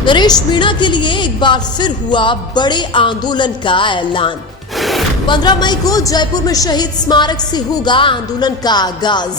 नरेश मीणा के लिए एक बार फिर हुआ बड़े आंदोलन का ऐलान। 15 मई को जयपुर में शहीद स्मारक से होगा आंदोलन का आगाज।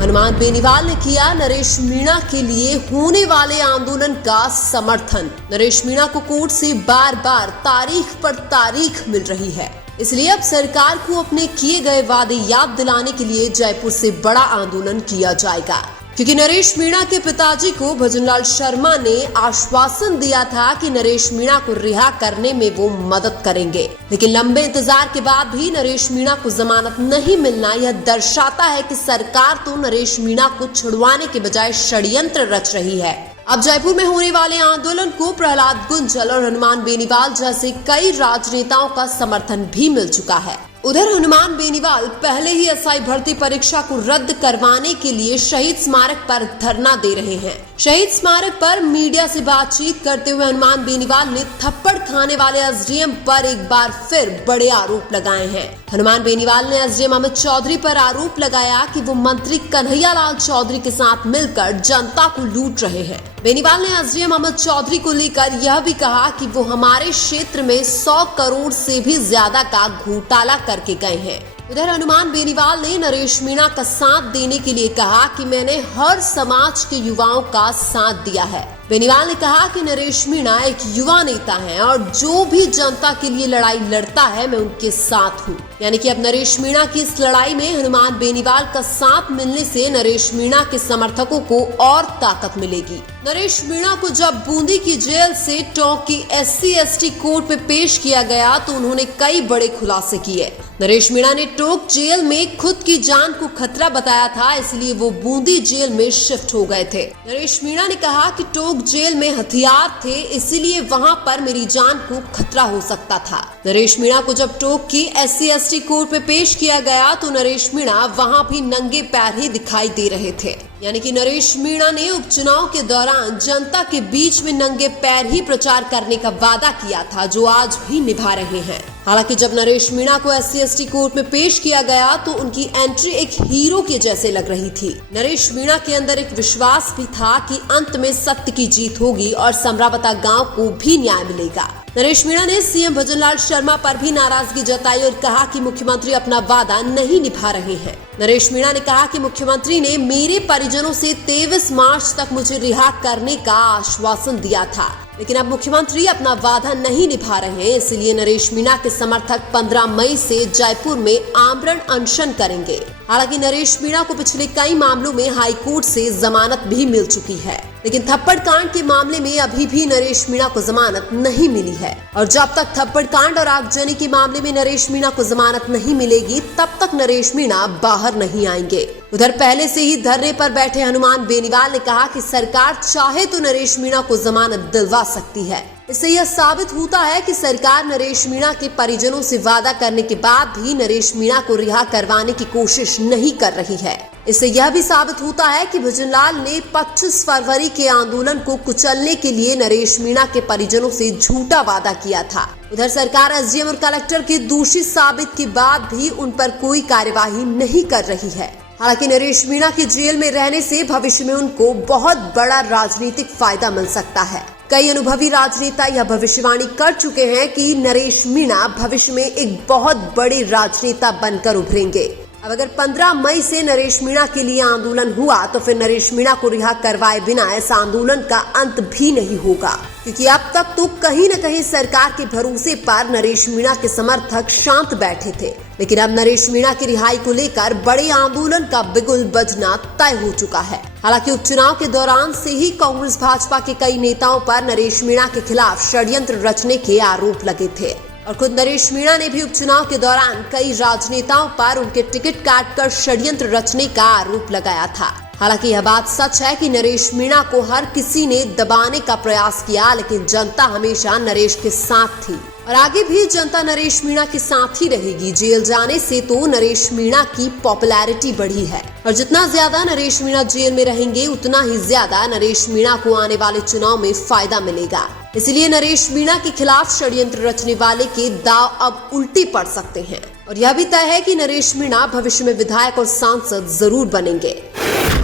हनुमान बेनीवाल ने किया नरेश मीणा के लिए होने वाले आंदोलन का समर्थन। नरेश मीणा को कोर्ट से बार बार तारीख पर तारीख मिल रही है, इसलिए अब सरकार को अपने किए गए वादे याद दिलाने के लिए जयपुर से बड़ा आंदोलन किया जाएगा, क्योंकि नरेश मीणा के पिताजी को भजनलाल शर्मा ने आश्वासन दिया था कि नरेश मीणा को रिहा करने में वो मदद करेंगे। लेकिन लंबे इंतजार के बाद भी नरेश मीणा को जमानत नहीं मिलना यह दर्शाता है कि सरकार तो नरेश मीणा को छुड़वाने के बजाय षड्यंत्र रच रही है। अब जयपुर में होने वाले आंदोलन को प्रहलाद गुंजल और हनुमान बेनीवाल जैसे कई राजनेताओं का समर्थन भी मिल चुका है। उधर हनुमान बेनीवाल पहले ही एसआई भर्ती परीक्षा को रद्द करवाने के लिए शहीद स्मारक पर धरना दे रहे हैं। शहीद स्मारक पर मीडिया से बातचीत करते हुए हनुमान बेनीवाल ने थप्पड़ खाने वाले एसडीएम पर एक बार फिर बड़े आरोप लगाए हैं। हनुमान बेनीवाल ने एसडीएम अमित चौधरी पर आरोप लगाया कि वो मंत्री कन्हैयालाल चौधरी के साथ मिलकर जनता को लूट रहे हैं। बेनीवाल ने एसडीएम अमित चौधरी को लेकर यह भी कहा कि वो हमारे क्षेत्र में 100 करोड़ से भी ज्यादा का घोटाला करके गए हैं। उधर हनुमान बेनीवाल ने नरेश मीणा का साथ देने के लिए कहा कि मैंने हर समाज के युवाओं का साथ दिया है। बेनीवाल ने कहा कि नरेश मीणा एक युवा नेता हैं और जो भी जनता के लिए लड़ाई लड़ता है मैं उनके साथ हूँ। यानी कि अब नरेश मीणा की इस लड़ाई में हनुमान बेनीवाल का साथ मिलने से नरेश मीणा के समर्थकों को और ताकत मिलेगी। नरेश मीणा को जब बूंदी की जेल से टोंक की SC/ST कोर्ट में पेश किया गया तो उन्होंने कई बड़े खुलासे किए। नरेश मीणा ने टोंक जेल में खुद की जान को खतरा बताया था, इसलिए वो बूंदी जेल में शिफ्ट हो गए थे। नरेश मीणा ने कहा कि टोंक जेल में हथियार थे, इसीलिए वहां पर मेरी जान को खतरा हो सकता था। नरेश मीणा को जब टोंक की SC/ST कोर्ट में पेश किया गया तो नरेश मीणा वहां भी नंगे पैर ही दिखाई दे रहे थे। यानी कि नरेश मीणा ने उपचुनाव के दौरान जनता के बीच में नंगे पैर ही प्रचार करने का वादा किया था, जो आज भी निभा रहे हैं। हालांकि जब नरेश मीणा को SC/ST कोर्ट में पेश किया गया तो उनकी एंट्री एक हीरो के जैसे लग रही थी। नरेश मीणा के अंदर एक विश्वास भी था कि अंत में सत्य की जीत होगी और समरावता गांव को भी न्याय मिलेगा। नरेश मीणा ने सीएम भजनलाल शर्मा पर भी नाराजगी जताई और कहा कि मुख्यमंत्री अपना वादा नहीं निभा रहे हैं। नरेश मीणा ने कहा कि मुख्यमंत्री ने मेरे परिजनों से 23 मार्च तक मुझे रिहा करने का आश्वासन दिया था, लेकिन अब मुख्यमंत्री अपना वादा नहीं निभा रहे हैं, इसलिए नरेश मीणा के समर्थक 15 मई से जयपुर में आमरण अनशन करेंगे। हालांकि नरेश मीणा को पिछले कई मामलों में हाई कोर्ट से जमानत भी मिल चुकी है, लेकिन थप्पड़ कांड के मामले में अभी भी नरेश मीणा को जमानत नहीं मिली है। और जब तक थप्पड़ कांड और आगजनी के मामले में नरेश मीणा को जमानत नहीं मिलेगी, तब तक नरेश मीणा बाहर नहीं आएंगे। उधर पहले से ही धरने पर बैठे हनुमान बेनीवाल ने कहा कि सरकार चाहे तो नरेश मीणा को जमानत दिलवा सकती है। इससे यह साबित होता है कि सरकार नरेश मीणा के परिजनों से वादा करने के बाद भी नरेश मीणा को रिहा करवाने की कोशिश नहीं कर रही है। इससे यह भी साबित होता है कि भजनलाल ने 25 फरवरी के आंदोलन को कुचलने के लिए नरेश मीणा के परिजनों से झूठा वादा किया था। उधर सरकार एसडीएम और कलेक्टर के दोषी साबित के बाद भी उन पर कोई कार्यवाही नहीं कर रही है। हालांकि नरेश मीणा के जेल में रहने से भविष्य में उनको बहुत बड़ा राजनीतिक फायदा मिल सकता है। कई अनुभवी राजनेता यह भविष्यवाणी कर चुके हैं कि नरेश मीणा भविष्य में एक बहुत बड़े राजनेता बनकर उभरेंगे। अब अगर 15 मई से नरेश मीणा के लिए आंदोलन हुआ तो फिर नरेश मीणा को रिहा करवाए बिना इस आंदोलन का अंत भी नहीं होगा, क्योंकि अब तक तो कहीं न कहीं सरकार के भरोसे पर नरेश मीणा के समर्थक शांत बैठे थे, लेकिन अब नरेश मीणा की रिहाई को लेकर बड़े आंदोलन का बिगुल बजना तय हो चुका है। हालांकि उपचुनाव के दौरान से ही कांग्रेस भाजपा के कई नेताओं पर नरेश मीणा के खिलाफ षड्यंत्र रचने के आरोप लगे थे और खुद नरेश मीणा ने भी उपचुनाव के दौरान कई राजनेताओं पर उनके टिकट काटकर षड्यंत्र रचने का आरोप लगाया था। हालांकि यह बात सच है कि नरेश मीणा को हर किसी ने दबाने का प्रयास किया, लेकिन जनता हमेशा नरेश के साथ थी और आगे भी जनता नरेश मीणा के साथ ही रहेगी। जेल जाने से तो नरेश मीणा की पॉपुलैरिटी बढ़ी है और जितना ज्यादा नरेश मीणा जेल में रहेंगे उतना ही ज्यादा नरेश मीणा को आने वाले चुनाव में फायदा मिलेगा। इसलिए नरेश मीणा के खिलाफ षड्यंत्र रचने वाले के दांव अब उल्टे पड़ सकते हैं और यह भी तय है कि नरेश मीणा भविष्य में विधायक और सांसद जरूर बनेंगे।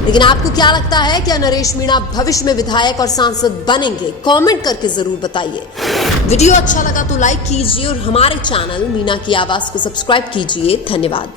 लेकिन आपको क्या लगता है, क्या नरेश मीणा भविष्य में विधायक और सांसद बनेंगे? कमेंट करके जरूर बताइए। वीडियो अच्छा लगा तो लाइक कीजिए और हमारे चैनल मीना की आवाज को सब्सक्राइब कीजिए। धन्यवाद।